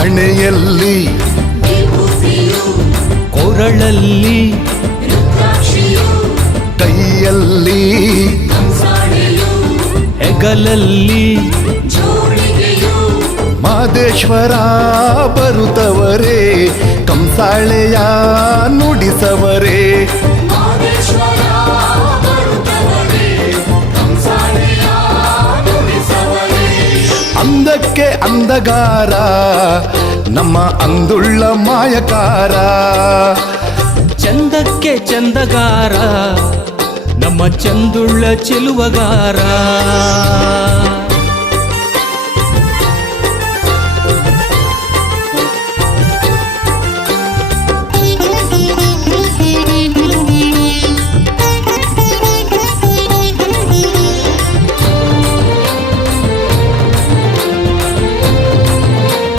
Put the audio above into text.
ಹಣೆಯಲ್ಲಿ ಕೊರಳಲ್ಲಿ ಕೈಯಲ್ಲಿ ಹೆಗಲಲ್ಲಿ ಮಾದೇಶ್ವರ ಬರುತ್ತವರೇ ಕಂಸಾಳೆಯ ನುಡಿಸವರೇ ಅಂದಕ್ಕೆ ಅಂದಗಾರ ನಮ್ಮ ಅಂದುಳ್ಳ ಮಾಯಕಾರ ಚಂದಕ್ಕೆ ಚಂದಗಾರ ನಮ್ಮ ಚಂದುಳ್ಳ ಚೆಲುವಗಾರ